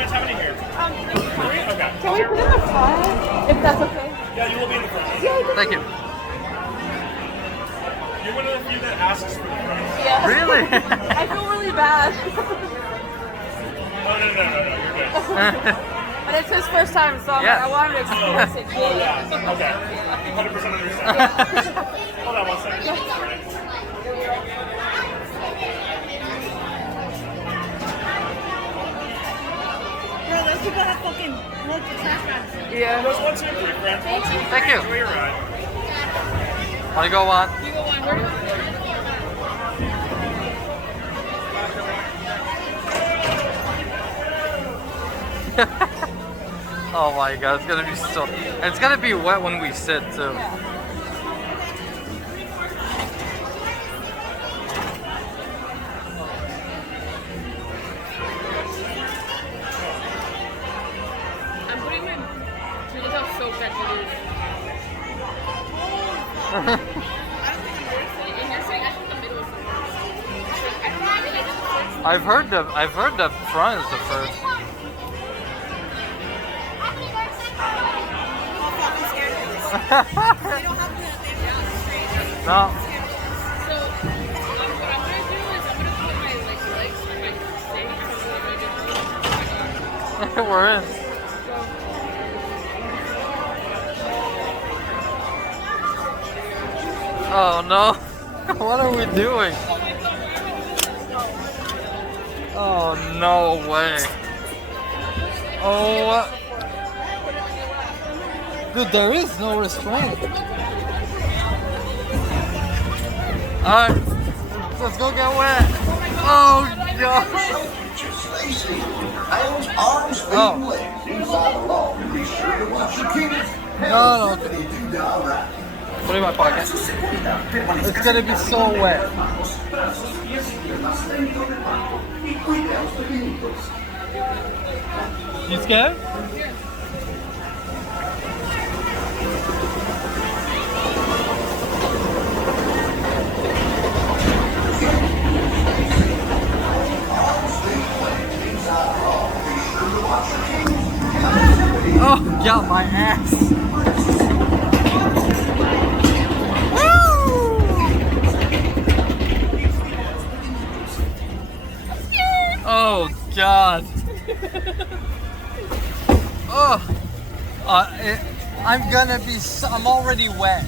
guys have any here? Three? Okay. Can we put in the front, if that's okay? Yeah, you will be in the front. Thank you. You're one of the few that asks for the front. Yeah. Really? I feel really bad. Oh, no, you're good. But it's his first time, so Yeah. I wanted to experience it. Oh, yeah. Okay. 100% understand. Hold on 1 second. Bro, those people have fucking loads of trash bags. Yeah. Goes 1, 2, 3, friends. 1, 2, 3. Thank you. Enjoy your ride. Want to go on? You go on. Where do you Oh my god, it's gonna be so. And it's gonna be wet when we sit too. I'm putting my. Dude, look how soaked that shit is. I don't think I'm sitting. And you're sitting, I think the middle is the worst. I don't know, I mean, like, this is the first. I've heard the front is the first. I'm fucking scared of this. They don't have the straight. No. So, what I'm gonna do is I'm gonna put my like legs on my stage. So We're in. Oh no. What are we doing? Oh no way. Oh. Dude, there is no restraint. Alright. Let's go get wet. Oh god. Oh. No. Put it in my pocket. It's gonna be so wet. You scared? Oh, got my ass. Oh God! Oh, I'm gonna be. I'm already wet.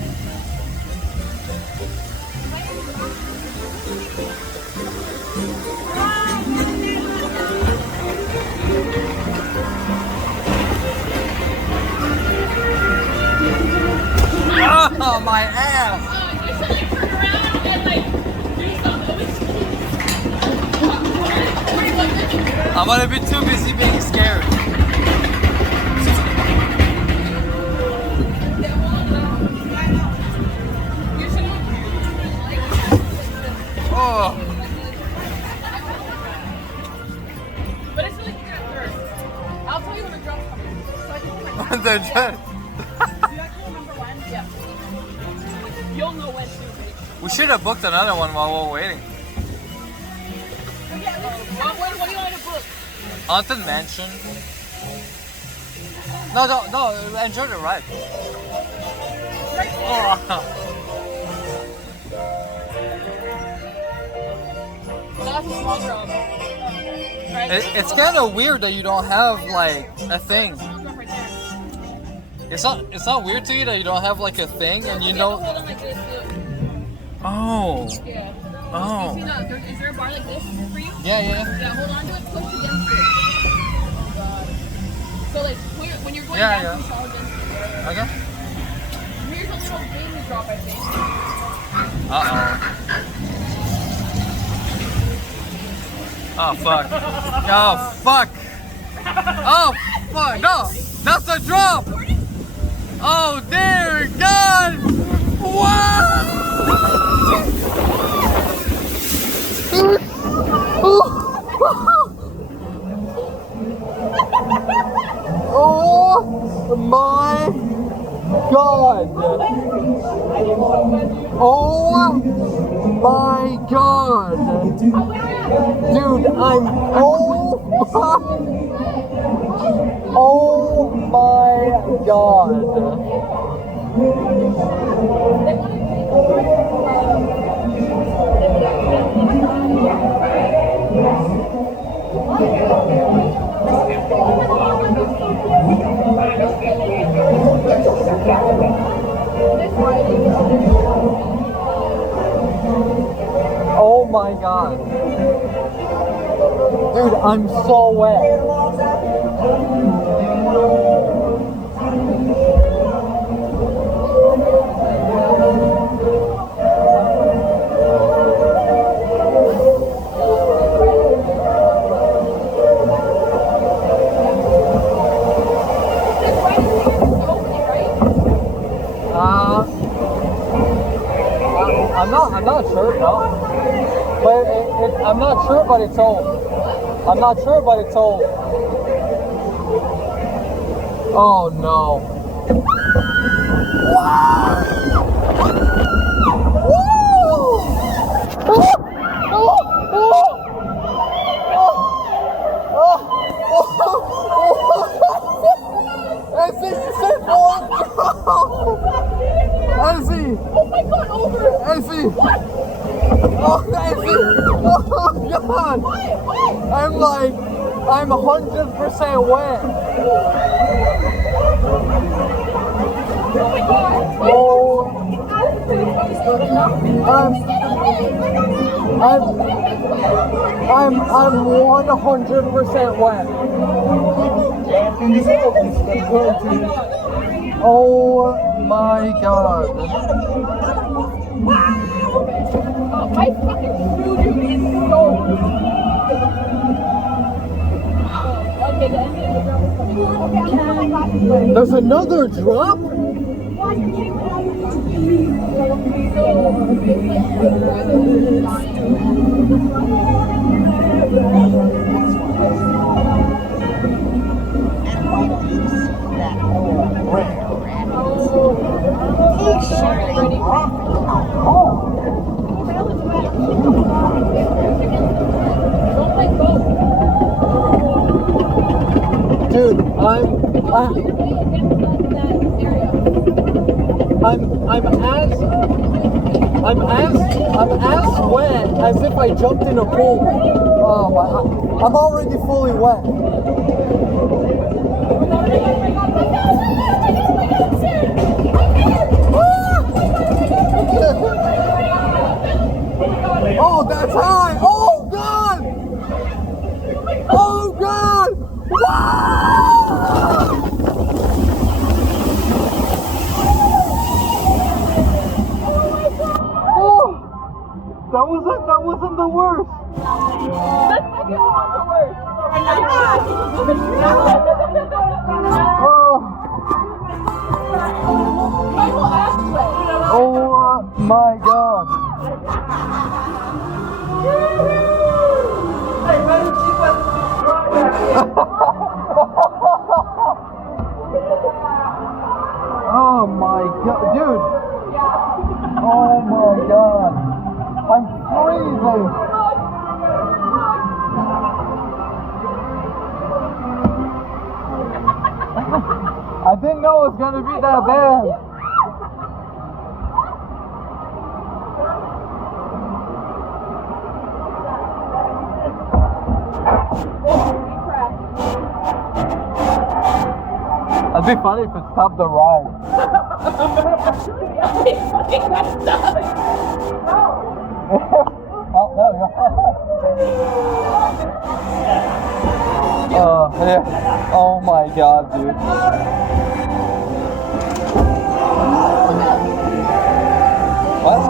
Oh, my ass! I'm gonna be too busy being scared. Oh. But it's really clear at first. I'll tell you when the drum's coming. So I can put my The jet. Do that cool number one? Yeah. You'll know when to. We should have booked another one while we're waiting. What do you want to book? Haunted Mansion. No, enjoy the ride. Oh. That's a small drum. Right? It's kind of weird that you don't have like a thing. Small drum right there. It's not weird to you that you don't have like a thing and you know. Hold on like this. Oh. Yeah. Oh. Is there a bar like this for you? Yeah. Yeah, hold on to it, push against it. Oh god. So like when you're going Yeah, down, push all against it. Okay. Here's a little wing drop, I think. Oh fuck. Oh fuck. Oh fuck. No, that's a drop. Oh dear God. Wow. Oh my God! Oh my God! Dude, I'm. Oh my Oh my god. Oh my god. Dude, I'm so wet. I'm not sure, no. But I'm not sure, but it's old. I'm not sure, but it's old. Oh no. Ezzy, you said Ezzy! Oh my god, over! Ezzy! Oh, Ezzy! Oh god! I'm 100% wet. Oh my god! Oh, I'm 100% wet. Oh my god. I fucking screwed you in so. Okay, the end of the drop is coming. Okay, I'm gonna my glasses away. There's another drop? Dude, I'm as wet as if I jumped in a pool. I'm already fully wet. Oh, that's high! Oh god! Oh god! Oh, that wasn't the worst. Oh my god. Oh my god, dude. Oh my god. I'm freezing. I didn't know it was gonna be that bad. It'd be funny if it stopped the ride. Oh, there we go. Yeah. Oh my god, dude. What?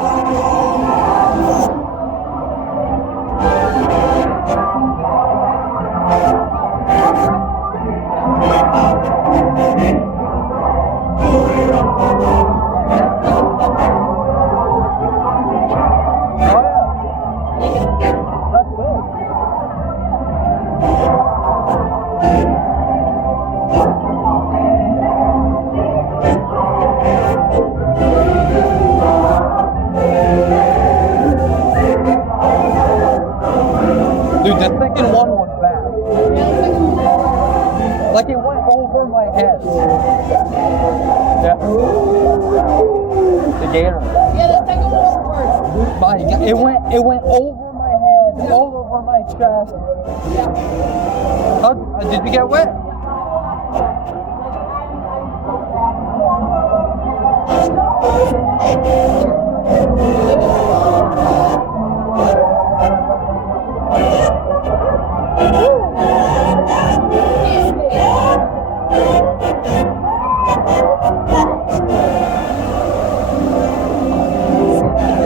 Dude, the second one was bad. Like it went over my head. Yeah. The gator. Yeah, the second one was worse. My God, it went over my head, all over my chest. Did you get wet?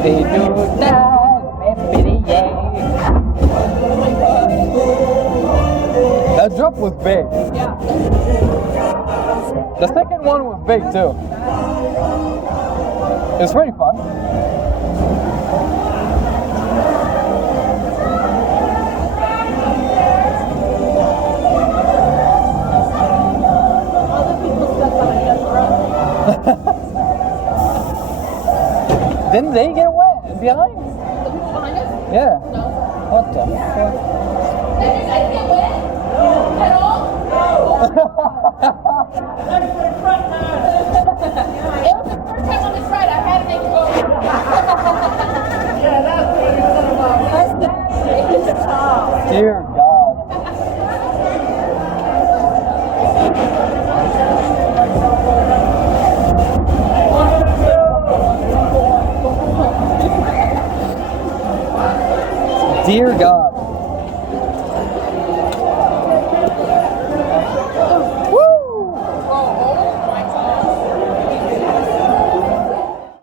They do that, baby, yeah. That jump was big. Yeah. The second one was big too. It's pretty fun. Other people stepped on it, bro. Didn't they get wet behind? The people behind us? Yeah. No. What the fuck? Did you guys get wet? At all? It was the first time on this ride I had to make it go. Yeah, that's what you're talking about. Dear God. Dear God.